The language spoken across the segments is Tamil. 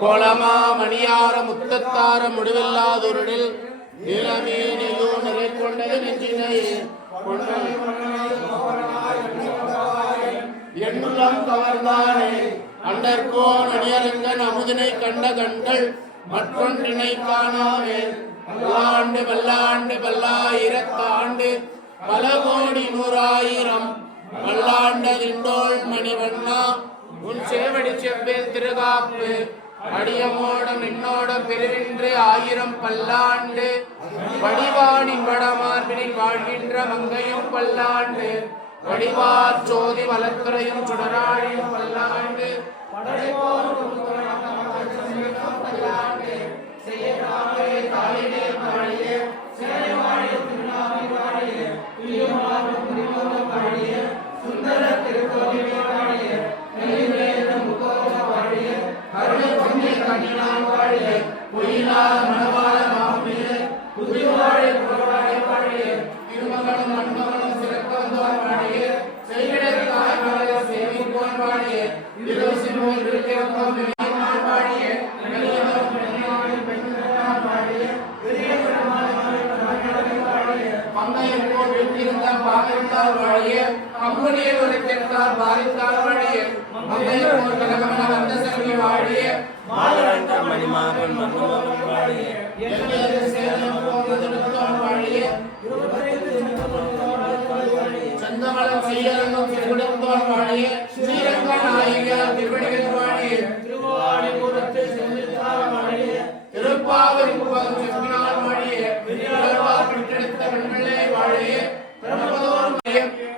கோலமா மணியார முத்தத்தார முடிவில்லாதொருடில் நிலமீனியோ நிறை கொண்டது நெஞ்சினை எண்ணுளம் கவர்ந்தானே அண்டர்கோன் அணியரங்கன் அமுதினை கண்ட கண்கள் மற்றொன்றினை காணாமே பல்லாண்டு பல்லாண்டு பல்லாயிரத்தாண்டு பல கோடி நூறாயிரம் பல்லாண்டதிண்டோள் மணிவண்ணா உன் சேவடி செவ்வேல் திருகாப்பு அடியமோடம் என்னோட பெருவின்று ஆயிரம் பல்லாண்டு வடிவானின் வடமார்பினில் வாழ்கின்ற மங்கையும் பல்லாண்டு வடிவார் ஜோதி வளர்த்துறையும் சுடராழியும் பல்லாண்டு சுந்தர திருக்கோவிலே வாழிய பொய்யிலாத மனவாள மாமிய புதுவாழை புறவாழை வாழிய திருமகனும் மண்மகனும் சிறக்க வந்தோர் வாழிய செய்கிடத்தாய் வாழிய சேவிப்போன் வாழிய திருசிமோன் இருக்கிறோம் வாழிய பங்கையும் போல் வெற்றிருந்தால் பாதித்தால் வாழிய கம்பெனியை உரைத்திருந்தால் பாதித்தால் வாழிய மங்கையும் போல் கலகமன வந்த செல்வி வாழிய மணிமாறன் மன்மோகன் வாழிய சந்தமலம் செய்யலங்கும் திருவிடத்தோன் வாழிய ஸ்ரீரங்க நாயகர் திருவடிகள் வாழிய திருவாடிபுரத்து செல்லித்தார் வாழிய திருப்பாவை முப்பதும் செப்பினார் வாழிய பெற்றெடுத்த பெண்களே வாழிய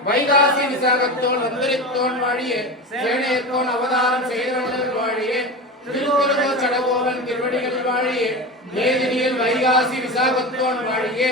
வைகாசி விசாகத்தோன் வந்தரித்தோன் வாழிய சேனையத்தோன் அவதாரம் செய்தவர்கள் வாழிய திருக்குறளோ சடகோவன் திருவடிகள் வாழிய வேதினியில் வைகாசி விசாகத்தோன் வாழிய